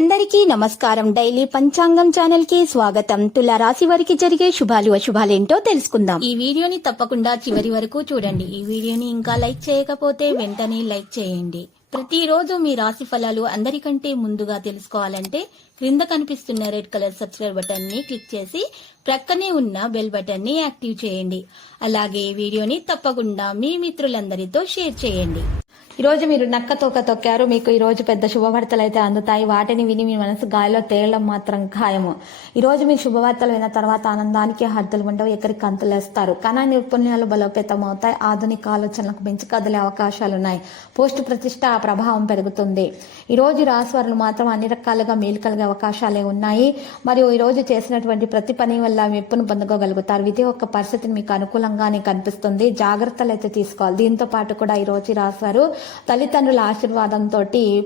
అందరికీ నమస్కారం. డైలీ పంచాంగం ఛానల్ కి స్వాగతం. తుల రాశి వారికి జరిగే శుభాలు అశుభాలేంటో తెలుసుకుందాం. ఈ వీడియోని తప్పకుండా చివరి వరకు చూడండి. ఈ వీడియోని ఇంకా లైక్ చేయకపోతే వెంటనే లైక్ చేయండి. ప్రతిరోజు మీ రాశి ఫలాలు అందరికంటే ముందుగా తెలుసుకోవాలంటే క్రింద కనిపిస్తున్న రెడ్ కలర్ సబ్స్క్రైబ్ బటన్ ని క్లిక్ చేసి ప్రక్కనే ఉన్న బెల్ బటన్ ని యాక్టివ్ చేయండి. అలాగే ఈ వీడియోని తప్పకుండా మీ మిత్రులందరితో షేర్ చేయండి. ఈ రోజు మీరు నక్క తోక తొక్కారు. మీకు ఈ రోజు పెద్ద శుభవార్తలు అయితే అందుతాయి. వాటిని విని మీ మనసు గాలిలో తేలడం మాత్రం ఖాయము. ఈ రోజు మీ శుభవార్తలు విన్న తర్వాత ఆనందానికి హద్దులు ఉండవు. ఎక్కడికి కంతులేస్తారు. కళా నైపుణ్యాలు బలోపేతం అవుతాయి. ఆధునిక ఆలోచనలకు మించి కదిలే అవకాశాలున్నాయి. పోస్టు ప్రతిష్ట ప్రభావం పెరుగుతుంది. ఈ రోజు రాశివారులు మాత్రం అన్ని రకాలుగా మేలు కలిగే అవకాశాలే ఉన్నాయి. మరియు ఈ రోజు చేసినటువంటి ప్రతి పని వల్ల మెప్పును పొందుకోగలుగుతారు. విధి యొక్క పరిస్థితిని మీకు అనుకూలంగానే కనిపిస్తుంది. జాగ్రత్తలు అయితే తీసుకోవాలి. దీంతో పాటు కూడా ఈ రోజు రాశివారు తల్లిదండ్రుల ఆశీర్వాదంతో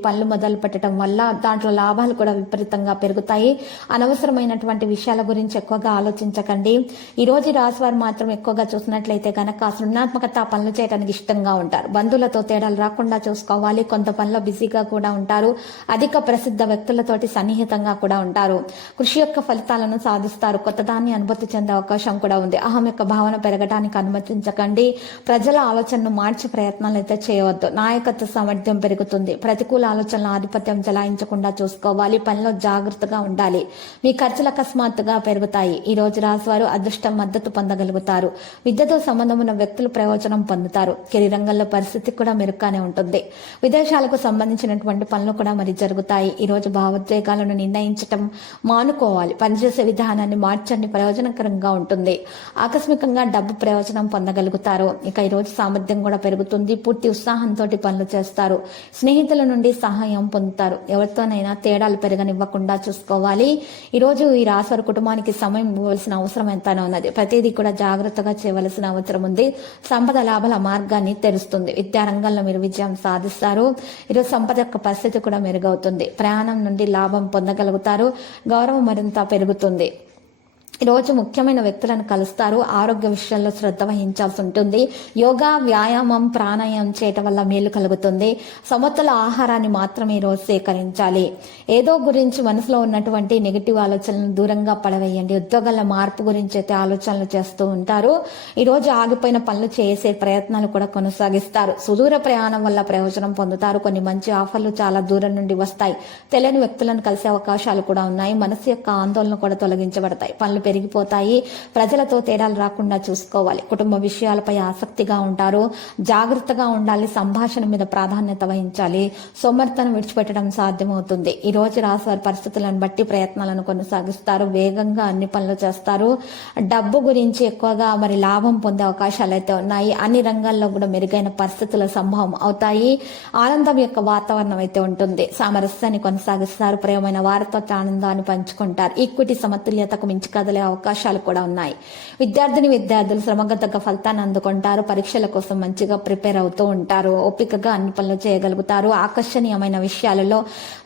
పనులు మొదలు పెట్టడం వల్ల దాంట్లో లాభాలు కూడా విపరీతంగా పెరుగుతాయి. అనవసరమైనటువంటి విషయాల గురించి ఎక్కువగా ఆలోచించకండి. ఈ రోజు రాశివారు మాత్రం ఎక్కువగా చూసినట్లయితే గనక సృజనాత్మకత పనులు చేయడానికి ఇష్టంగా ఉంటారు. బంధువులతో తేడాలు రాకుండా చూసుకోవాలి. కొంత పనిలో బిజీగా కూడా ఉంటారు. అధిక ప్రసిద్ధ వ్యక్తులతోటి సన్నిహితంగా కూడా ఉంటారు. కృషి యొక్క ఫలితాలను సాధిస్తారు. కొత్తదాన్ని అనుభూతి చెందే అవకాశం కూడా ఉంది. అహం యొక్క భావన పెరగడానికి అనుమతించకండి. ప్రజల ఆలోచనను మార్చే ప్రయత్నాలు అయితే చేయవద్దు. నాయకత్వ సామర్థ్యం పెరుగుతుంది. ప్రతికూల ఆలోచనల ఆధిపత్యం చెలాయించకుండా చూసుకోవాలి. పనిలో జాగ్రత్తగా ఉండాలి. మీ ఖర్చులు అకస్మాత్తుగా పెరుగుతాయి. ఈ రోజు రాశివారు అదృష్టం మద్దతు పొందగలుగుతారు. విద్యతో సంబంధం ఉన్న వ్యక్తులు ప్రయోజనం పొందుతారు. కెరీర్ రంగంలో పరిస్థితి కూడా మెరుగ్గానే ఉంటుంది. విదేశాలకు సంబంధించినటువంటి పనులు కూడా మరి జరుగుతాయి. ఈ రోజు భావోద్వేగాలను నిర్ణయించటం మానుకోవాలి. పనిచేసే విధానాన్ని మార్చండి. ప్రయోజనకరంగా ఉంటుంది. ఆకస్మికంగా డబ్బు ప్రయోజనం పొందగలుగుతారు. ఇక ఈ రోజు సామర్థ్యం కూడా పెరుగుతుంది. పూర్తి ఉత్సాహంతో పనులు చేస్తారు. స్నేహితుల నుండి సహాయం పొందుతారు. ఎవరితోనైనా తేడాలు పెరగనివ్వకుండా చూసుకోవాలి. ఈ రోజు ఈ రాశివారి కుటుంబానికి సమయం ఇవ్వవలసిన అవసరం ఎంతైనా ఉన్నది. ప్రతిదీ కూడా జాగ్రత్తగా చేయవలసిన అవసరం ఉంది. సంపద లాభాల మార్గాన్ని తెరుస్తుంది. విద్యారంగంలో మీరు విజయం సాధిస్తారు. ఈరోజు సంపద యొక్క పరిస్థితి కూడా మెరుగవుతుంది. ప్రయాణం నుండి లాభం పొందగలుగుతారు. గౌరవం మరింత పెరుగుతుంది. ఈరోజు ముఖ్యమైన వ్యక్తులను కలుస్తారు. ఆరోగ్య విషయాల్లో శ్రద్ధ వహించాల్సి ఉంటుంది. యోగా, వ్యాయామం, ప్రాణాయామం చేయటం వల్ల మేలు కలుగుతుంది. సమతుల ఆహారాన్ని మాత్రమే ఈరోజు సేకరించాలి. ఏదో గురించి మనసులో ఉన్నటువంటి నెగిటివ్ ఆలోచనలను దూరంగా పడవేయండి. ఉద్యోగాల మార్పు గురించి అయితే ఆలోచనలు చేస్తూ ఉంటారు. ఈరోజు ఆగిపోయిన పనులు చేసే ప్రయత్నాలు కూడా కొనసాగిస్తారు. సుదూర ప్రయాణం వల్ల ప్రయోజనం పొందుతారు. కొన్ని మంచి ఆఫర్లు చాలా దూరం నుండి వస్తాయి. తెలియని వ్యక్తులను కలిసే అవకాశాలు కూడా ఉన్నాయి. మనసు యొక్క ఆందోళన కూడా తొలగించబడతాయి. పనులు పెరిగిపోతాయి. ప్రజలతో తేడాలు రాకుండా చూసుకోవాలి. కుటుంబ విషయాలపై ఆసక్తిగా ఉంటారు. జాగ్రత్తగా ఉండాలి. సంభాషణ మీద ప్రాధాన్యత వహించాలి. సోమర్థను విడిచిపెట్టడం సాధ్యమవుతుంది. ఈ రోజు రాశివారి పరిస్థితులను బట్టి ప్రయత్నాలను కొనసాగిస్తారు. వేగంగా అన్ని పనులు చేస్తారు. డబ్బు గురించి ఎక్కువగా మరి లాభం పొందే అవకాశాలు అయితే ఉన్నాయి. అన్ని రంగాల్లో కూడా మెరుగైన పరిస్థితుల సంభవం అవుతాయి. ఆనందం యొక్క వాతావరణం అయితే ఉంటుంది. సామరస్యాన్ని కొనసాగిస్తారు. ప్రియమైన వారితో ఆనందాన్ని పంచుకుంటారు. ఈక్విటీ సమతుల్యతకు మించి కదలే అవకాశాలు కూడా ఉన్నాయి. విద్యార్థులు శ్రమకు తగ్గ ఫలితాన్ని అందుకుంటారు. పరీక్షల కోసం మంచిగా ప్రిపేర్ అవుతూ ఉంటారు. ఓపికగా అన్ని పనులు చేయగలుగుతారు. ఆకర్షణీయమైన విషయాలలో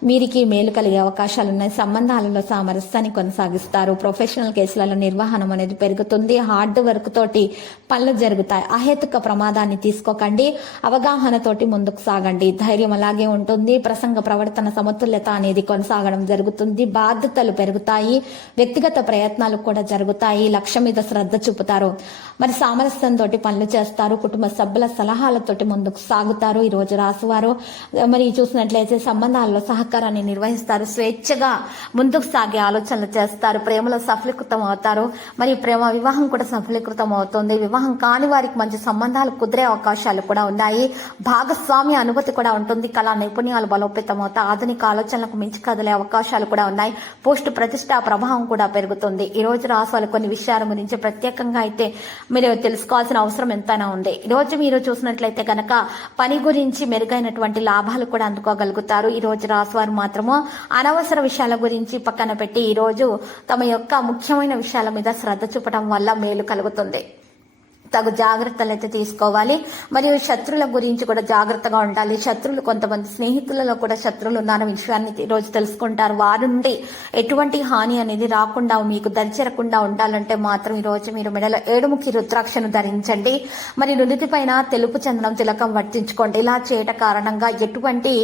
వీరికి మేలు కలిగే అవకాశాలు ఉన్నాయి. సంబంధాలలో సామరస్యాన్ని కొనసాగిస్తారు. ప్రొఫెషనల్ కేసులలో నిర్వహణ అనేది పెరుగుతుంది. హార్డ్ వర్క్ తోటి పనులు జరుగుతాయి. అహేతుక ప్రమాదాన్ని తీసుకోకండి. అవగాహనతోటి ముందుకు సాగండి. ధైర్యం అలాగే ఉంటుంది. ప్రసంగ ప్రవర్తన సమతుల్యత అనేది కొనసాగడం జరుగుతుంది. బాధ్యతలు పెరుగుతాయి. వ్యక్తిగత ప్రయత్నాలు కూడా జరుగుతాయి. లక్ష్యం మీద శ్రద్ధ చూపుతారు. మరి సామరస్యంతో పనులు చేస్తారు. కుటుంబ సభ్యుల సలహాలతోటి ముందుకు సాగుతారు. ఈ రోజు రాశివారు మరి చూసినట్లయితే సంబంధాల్లో సహకారాన్ని నిర్వహిస్తారు. స్వేచ్ఛగా ముందుకు సాగే ఆలోచనలు చేస్తారు. ప్రేమలో సఫలీకృతం అవుతారు. మరి ప్రేమ వివాహం కూడా సఫలీకృతం అవుతుంది. వివాహం కాని వారికి మంచి సంబంధాలు కుదిరే అవకాశాలు కూడా ఉన్నాయి. భాగస్వామ్య అనుభూతి కూడా ఉంటుంది. కళా నైపుణ్యాలు బలోపేతం అవుతాయి. ఆధునిక ఆలోచనలకు మించి కదిలే అవకాశాలు కూడా ఉన్నాయి. పోస్టు ప్రతిష్ట ప్రభావం కూడా పెరుగుతుంది. ఈ రోజు రాశివారు కొన్ని విషయాల గురించి ప్రత్యేకంగా అయితే మీరు తెలుసుకోవాల్సిన అవసరం ఎంతైనా ఉంది. ఈ రోజు మీరు చూసినట్లయితే కనుక పని గురించి మెరుగైనటువంటి లాభాలు కూడా అందుకోగలుగుతారు. ఈ రోజు రాశివారు మాత్రము అనవసర విషయాల గురించి పక్కన పెట్టి ఈ రోజు తమ యొక్క ముఖ్యమైన విషయాల మీద శ్రద్ధ చూపడం వల్ల మేలు కలుగుతుంది. తగు జాగ్రత్తలు అయితే తీసుకోవాలి. మరియు శత్రువుల గురించి కూడా జాగ్రత్తగా ఉండాలి. శత్రువులు కొంతమంది స్నేహితులలో కూడా శత్రువులు ఉన్నారన్న విషయాన్ని ఈ రోజు తెలుసుకుంటారు. వారి నుండి ఎటువంటి హాని అనేది రాకుండా మీకు దరిచేరకుండా ఉండాలంటే మాత్రం ఈ రోజు మీరు మెడలో 7ముఖి రుద్రాక్షను ధరించండి. మరి నుదుటి పైన తెలుపు చందనం తిలకం వర్తించుకోండి. ఇలా చేయట కారణంగా ఎటువంటి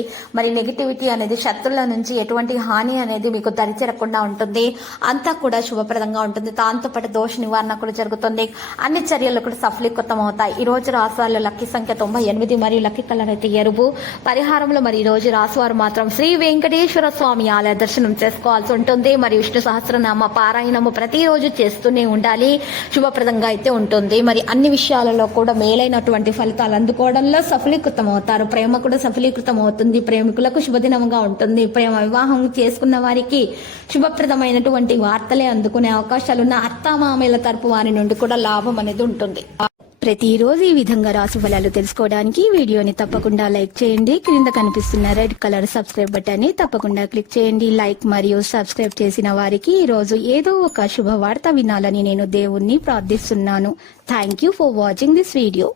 నెగిటివిటీ అనేది శత్రువుల నుంచి ఎటువంటి హాని అనేది మీకు దరిచేరకుండా ఉంటుంది. అంతా కూడా శుభప్రదంగా ఉంటుంది. దాంతో పాటు దోష నివారణ కూడా జరుగుతుంది. అన్ని చర్యలు కూడా సఫలీకృతం అవుతాయి. ఈ రోజు రాశివారిలో లక్కీ సంఖ్య 98 మరియు లక్కీ కలర్ అయితే ఎరుపు. పరిహారంలో మరి ఈ రోజు రాశివారు మాత్రం శ్రీ వెంకటేశ్వర స్వామి ఆలయ దర్శనం చేసుకోవాల్సి ఉంటుంది. మరి విష్ణు సహస్రనామ పారాయణము ప్రతిరోజు చేస్తూనే ఉండాలి. శుభప్రదంగా అయితే ఉంటుంది. మరి అన్ని విషయాలలో కూడా మేలైనటువంటి ఫలితాలు అందుకోవడంలో సఫలీకృతం అవుతారు. ప్రేమ కూడా సఫలీకృతం అవుతుంది. ప్రేమికులకు శుభదినంగా ఉంటుంది. ప్రేమ వివాహం చేసుకున్న వారికి శుభప్రదమైనటువంటి వార్తలే అందుకునే అవకాశాలున్న అత్తామామల తరపు వారి నుండి కూడా లాభం అనేది ఉంటుంది. ప్రతిరోజు ఈ విధంగా రాశి ఫలాలు తెలుసుకోవడానికి వీడియోని తప్పకుండా లైక్ చేయండి. క్రింద కనిపిస్తున్న రెడ్ కలర్ సబ్స్క్రైబ్ బటన్ ని తప్పకుండా క్లిక్ చేయండి. లైక్ మరియు సబ్స్క్రైబ్ చేసిన వారికి ఈ రోజు ఏదో ఒక శుభవార్త వినాలని నేను దేవుణ్ణి ప్రార్థిస్తున్నాను. Thank you for watching this video.